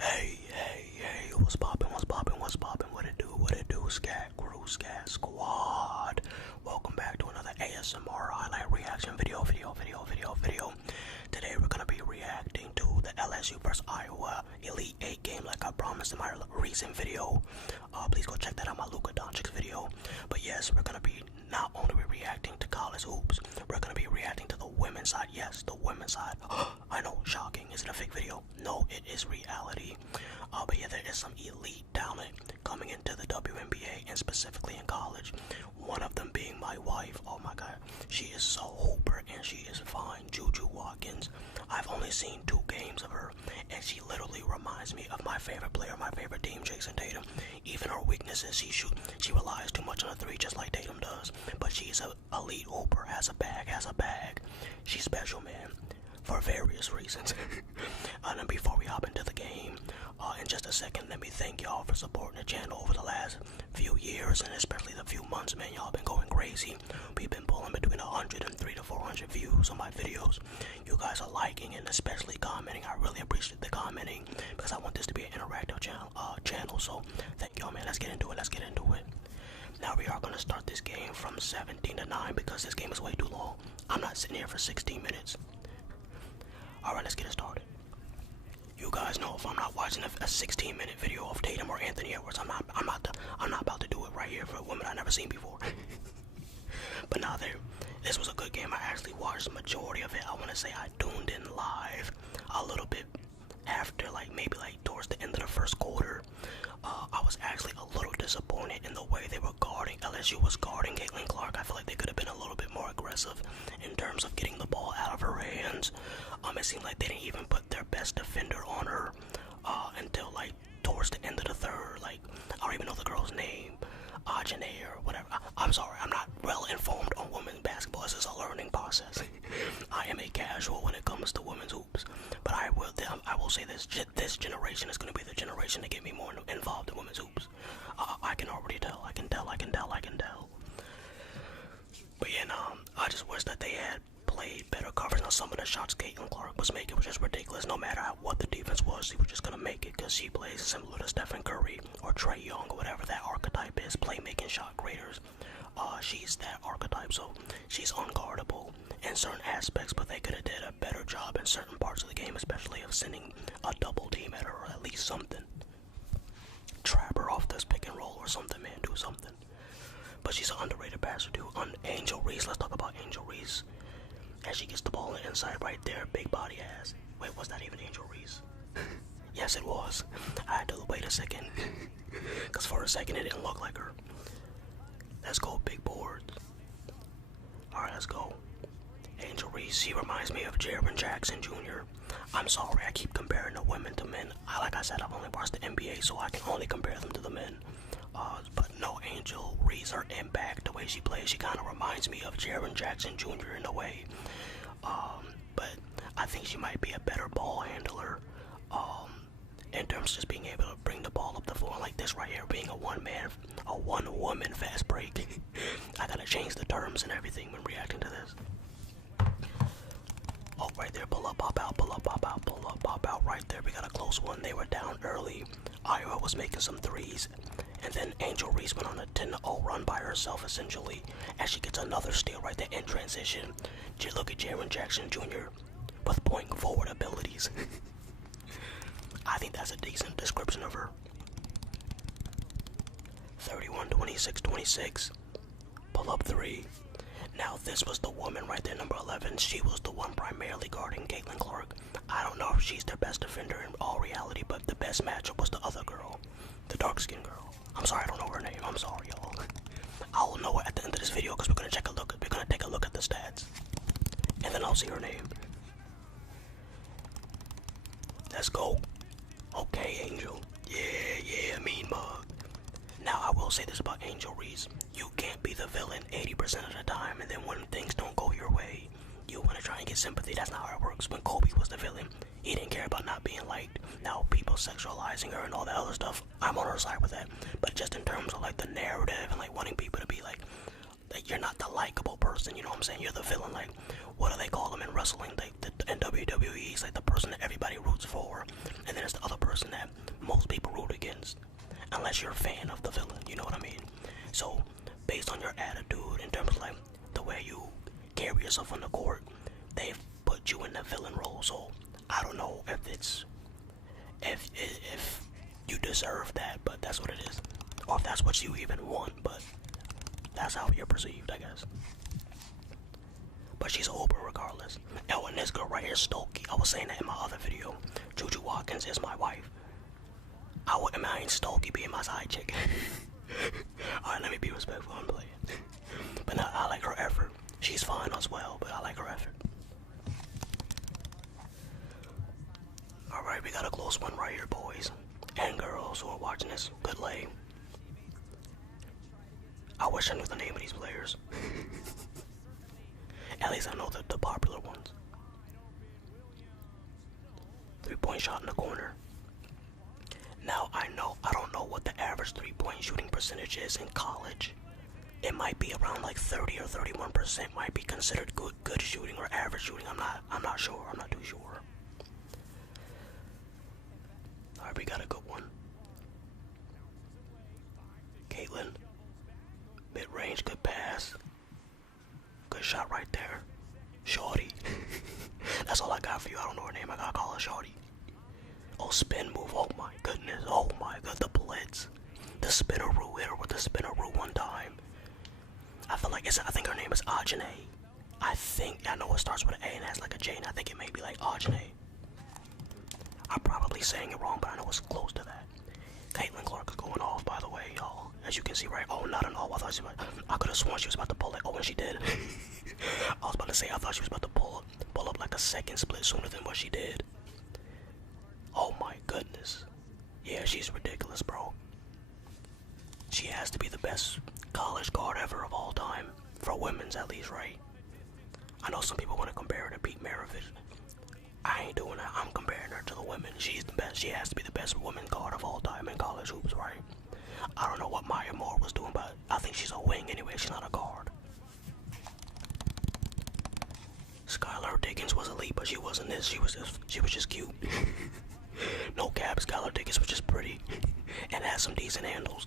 Hey, what's poppin', what it do, scat crew, scat squad. Welcome back to another ASMR highlight reaction video. Today we're gonna be reacting to the LSU vs Iowa Elite 8 game like I promised in my recent video. Please go check that out, my Luka Doncic's video. But yes, we're gonna be not only reacting to college hoops, we're gonna be reacting to the women's side. Yes, the women's side. I know, shocking. Is it a fake video? No, it is reality. But yeah, there is some elite talent coming into the WNBA and specifically in college. One of them being my wife. Oh my god, she is so hooper and she is fine. Juju Watkins. I've only seen 2 games of her, and she literally reminds me of my favorite player, my favorite team, Jason Tatum. Even her weaknesses, she relies too much on a 3, just like Tatum does. But she's an elite hooper, has a bag. She's special, man, for various reasons. And then before we hop into the game, in just a second, let me thank y'all for supporting the channel over the last few years and especially the few months, man. Y'all been going crazy. We've been pulling between 103 to 400 views on my videos. You guys are liking and especially commenting. I really appreciate the commenting because I want this to be an interactive channel. So thank y'all, man. Let's get into it. Now we are going to start this game from 17 to 9 because this game is way too long. I'm not sitting here for 16 minutes. Alright, let's get it started. You guys know if I'm not watching a 16-minute video of Tatum or Anthony Edwards, I'm not about to do it right here for a woman I've never seen before. But now this was a good game. I actually watched the majority of it. I want to say I tuned in live a little bit after, maybe towards the end of the first quarter. I was actually a little disappointed in the way they were guarding. LSU was guarding Caitlin Clark. I feel like they could have been a little bit more aggressive in terms of getting the ball out of her hands. It seemed like they didn't even put their best defender on her until towards the end of the third. I don't even know the girl's name, Janae or whatever. I'm sorry, I'm not well informed on women's basketball. This is a learning process. I am a casual when it comes to women's hoops, but I will say this generation is going to be the generation to get me more involved in women's hoops. I can already tell. I can tell. But yeah, no, I just wish that they had played better coverage on some of the shots Caitlin Clark was making, was just ridiculous. No matter what the defense was, she was just gonna make it because she plays similar to Stephen Curry or Trae Young or whatever that archetype is, playmaking shot creators. She's that archetype, so she's unguardable in certain aspects, but they could have did a better job in certain parts of the game, especially of sending a double team at her or at least something. Trap her off this pick and roll or something, man. Do something. But she's an underrated passer too. Angel Reese. Let's talk about Angel Reese. As she gets the ball on the inside right there, big body ass. Wait, was that even Angel Reese? Yes, it was. I had to wait a second. Because for a second it didn't look like her. Let's go, big boards. Alright, let's go. Angel Reese, she reminds me of Jaren Jackson Jr. I'm sorry, I keep comparing the women to men. Like I said, I've only watched the NBA, so I can only compare them to the men. But no, Angel Reese, her impact, the way she plays, she kind of reminds me of Jaren Jackson Jr. in a way. But I think she might be a better ball handler. In terms of just being able to bring the ball up the floor like this right here, being a one-woman fast break. I gotta change the terms and everything when reacting to this. Oh, right there, pull up, pop out, right there. We got a close one. They were down early. Iowa was making some threes. And then Angel Reese went on a 10-0 run by herself, essentially. And she gets another steal right there in transition. Look at Jaren Jackson Jr. with point forward abilities. I think that's a decent description of her. 31, 26, 26. Pull up 3. Now this was the woman right there, number 11. She was the one primarily guarding Caitlin Clark. I don't know if she's their best defender in all reality, but the best matchup was the other girl. The dark-skinned girl. I'm sorry, I don't know her name. I'm sorry, y'all. I'll know it at the end of this video because we're gonna take a look at the stats. And then I'll see her name. Let's go. Okay, Angel. Yeah, mean mug. Now, I will say this about Angel Reese. You can't be the villain 80% of the time, and then when things don't go your way, you want to try and get sympathy. That's not how it works. When Kobe was the villain, he didn't care about not being liked. Now, people sexualizing her and all that other stuff, I'm on her side with that. But just in terms of the narrative and wanting people to be like you're not the likable person, you know what I'm saying? You're the villain. What do they call them in wrestling? In WWE, it's the person that everybody roots for, and then it's the other person that unless you're a fan of the villain, you know what I mean? So, based on your attitude, in terms of like the way you carry yourself on the court, they've put you in the villain role. So, I don't know if you deserve that, but that's what it is, or if that's what you even want. But that's how you're perceived, I guess. But she's open regardless. Oh, and this girl right here, Stokey. I was saying that in my other video. Juju Watkins is my wife. I wouldn't mind Stokey being my side chick. Alright, let me be respectful. I'm playing. But no, I like her effort. She's fine as well, but I like her effort. Alright, we got a close one right here, boys and girls who are watching this. Good lay. I wish I knew the name of these players. At least I know the popular ones. 3-point shot in the corner. Now I don't know what the average 3-point shooting percentage is in college. It might be around like 30 or 31% might be considered good shooting or average shooting. I'm not sure. I'm not too sure. Alright, we got a good one. Caitlin. Mid-range, good pass. Good shot right there. Shorty. That's all I got for you. I don't know her name. I gotta call her Shorty. Oh, spin move. Oh my goodness. Oh my god. The blitz. The spinneroo. Hit her with the spinneroo one time. I think her name is Ajane. I know it starts with an A and has like a J, and I think it may be like Ajane. I'm probably saying it wrong, but I know it's close to that. Caitlin Clark is going off, by the way, y'all. As you can see, right? Oh, not an all. I could have sworn she was about to pull it. Oh, and she did. I was about to say, I thought she was about to pull up like a second split sooner than what she did. Oh my goodness. Yeah, she's ridiculous, bro. She has to be the best college guard ever of all time. For women's, at least, right? I know some people want to compare her to Pete Maravich. I ain't doing that. I'm comparing her to the women. She's the best. She has to be the best woman guard of all time in college hoops, right? I don't know what Maya Moore was doing, but I think she's a wing anyway. She's not a guard. Skylar Diggins was elite, but she wasn't this. She was just cute. No cap. Skylar Diggins was just pretty and had some decent handles.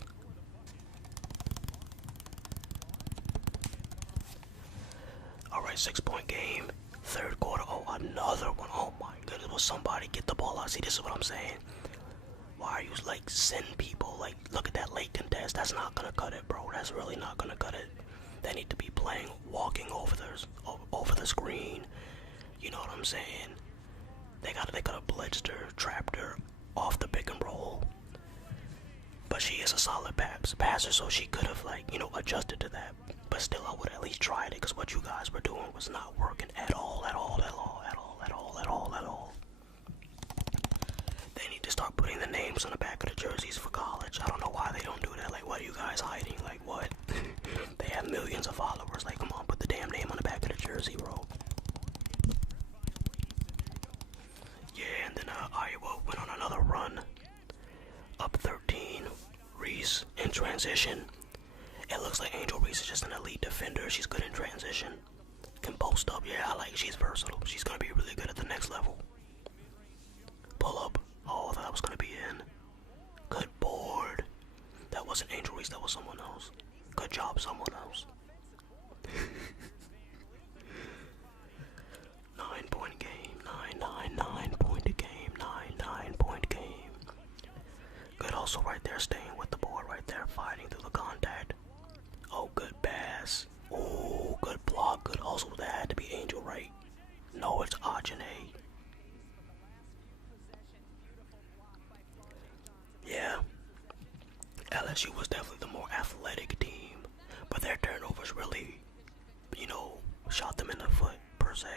Alright, 6-point game. Third quarter. Oh, another one. Oh my goodness. Will somebody get the ball out? See, this is what I'm saying. Why are you like send people? Like, look at that late contest. That's not gonna cut it, bro. That's really not gonna cut it. They need to be playing, walking over the screen. You know what I'm saying? They could have blitzed her, trapped her off the pick and roll. But she is a solid passer, so she could have adjusted to that. But still, I would at least tried it, because what you guys were doing was not working at all. They need to start putting the names on the back of the jerseys for college. I don't know why they don't do that. Like, what are you guys hiding? Like, what? They have millions of followers. Like, come on, put the damn name on the back of the jersey, bro. Yeah, and then Iowa went on another run. Up 13. Reese in transition. It looks like Angel Reese is just an elite defender. She's good in transition. Can post up. Yeah, she's versatile. She's gonna be really good at the next level. Pull up. Oh, I thought that was gonna be in. Good board. That wasn't Angel Reese, that was someone else. Good job, someone else. 9-point game. 9-point game. 9-point game. Good also right there, staying with the board right there, fighting through the contact. Oh, good pass. Oh, good block. Good. Also, that had to be Angel, right? No, it's Ajane. Yeah. LSU was definitely the more athletic team, but their turnovers really, shot them in the foot, per se.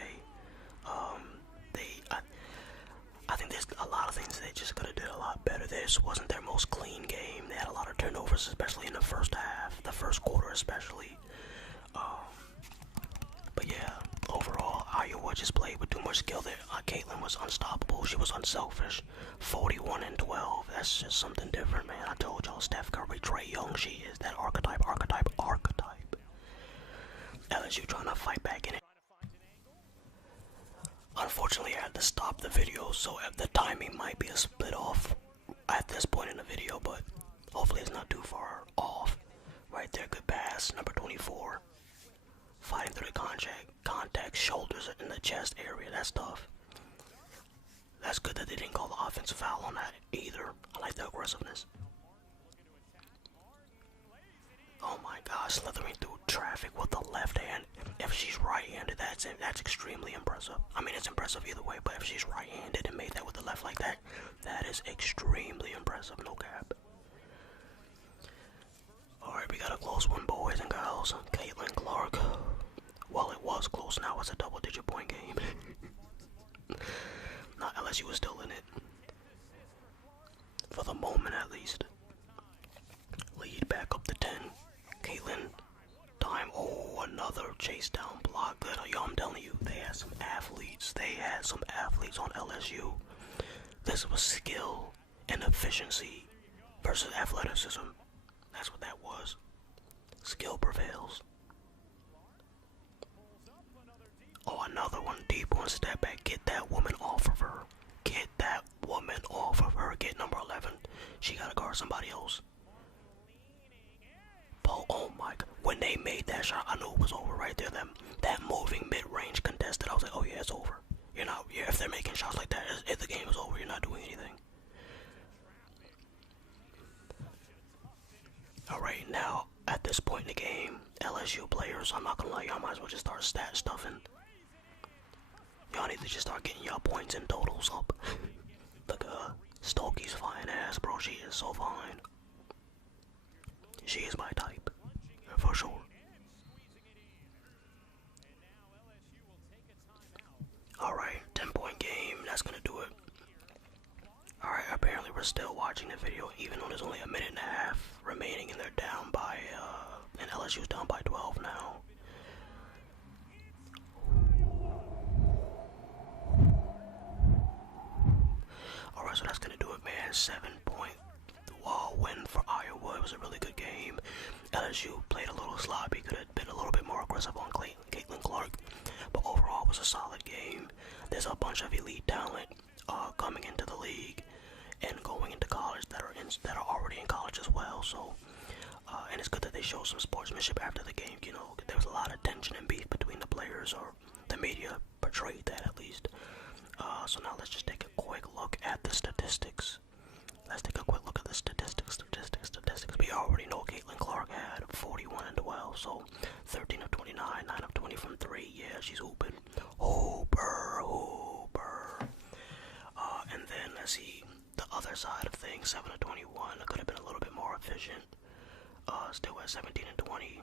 I think there's a lot of things they just could have did a lot better. This wasn't their most clean game. They had a lot of turnovers, especially in the first half, the first quarter especially. But yeah, overall, Iowa just played with too much skill there. Caitlin was unstoppable. She was unselfish. 41 and 12. That's just something different, man. I told y'all, Steph Curry, Trae Young, she is that archetype. LSU trying to fight back in it. Unfortunately, I had to stop the video, so the timing might be a split off at this point in the video, but hopefully hopefully it's not too far off. Right there, good pass. Number 24. Fighting through the contact, shoulders in the chest area. That's tough. That's good that they didn't call the offensive foul on that either. I like the aggressiveness. Oh my gosh, slithering through traffic with the left hand. If she's right-handed, that's extremely impressive. I mean, it's impressive either way, but if she's right-handed and made that with the left like that, that is extremely impressive, no cap. Alright, we got a close one, boys and girls. Caitlin Clark. Well, it was close, now it's a double-digit point game. Not LSU was still in it. For the moment, at least. Lead back up to 10. Caitlin. Time. Oh, another chase down block. Good. Yo, I'm telling you, they had some athletes. They had some athletes on LSU. This was skill and efficiency versus athleticism. That's what that was. Skill prevails. Oh, another one. Deep one. Step back. Get that woman off of her. Get that woman off of her. Get number 11. She gotta guard somebody else. Oh my god. When they made that shot, I knew it was over right there. That moving mid-range contested. I was like, oh yeah, it's over. You're not. Yeah, if they're making shots like that, if the game is over, you're not doing anything. Alright, now, at this point in the game, LSU players, I'm not gonna lie, y'all might as well just start stat stuffing. Y'all need to just start getting y'all points and totals up. Look, Stokey's fine ass, bro. She is so fine. She is my type, for sure. Alright, 10-point game, that's gonna do it. Alright, apparently we're still watching the video, even though there's only a minute and a half remaining and they're down by, and LSU's down by 12 now. Alright, so that's gonna do it, man. 7-point win for Iowa. It was a really good game. LSU played a little sloppy, could have been a little bit more aggressive on Caitlin Clark, but overall it was a solid game. There's a bunch of elite talent coming into the league and going into college that are already in college as well. So, and it's good that they show some sportsmanship after the game. You know, there was a lot of tension and beef between the players, or the media portrayed that at least. So now let's just take a quick look at the statistics. Let's take a quick look at the statistics. We already know Caitlin Clark had 41 and 12, so 13 of 29, 9 of 20 from 3. Yeah, she's hooping. Hooper. And then let's see the other side of things. 7 of 21. Could have been a little bit more efficient. Still at 17 and 20.